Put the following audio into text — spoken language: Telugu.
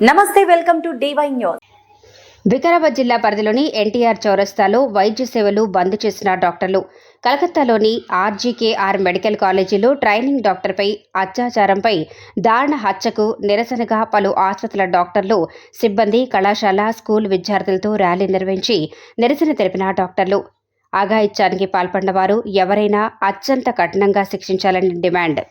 నమస్తే welcome to DY news. Vikarabad జిల్లా పరిధిలోని ఎన్టీఆర్ చౌరస్తాలో వైద్య సేవలు బంద్ చేసిన డాక్టర్లు. కలకత్తాలోని ఆర్జీకేఆర్ మెడికల్ కాలేజీలో ట్రైనింగ్ డాక్టర్పై అత్యాచారంపై దారుణ హత్యకు నిరసనగా పలు ఆసుపత్రుల డాక్టర్లు సిబ్బంది కళాశాల స్కూల్ విద్యార్థులతో ర్యాలీ నిర్వహించి నిరసన తెలిపిన డాక్టర్లు. అఘాయిత్యానికి పాల్పడిన వారు ఎవరైనా అత్యంత కఠినంగా శిక్షించాలని డిమాండ్.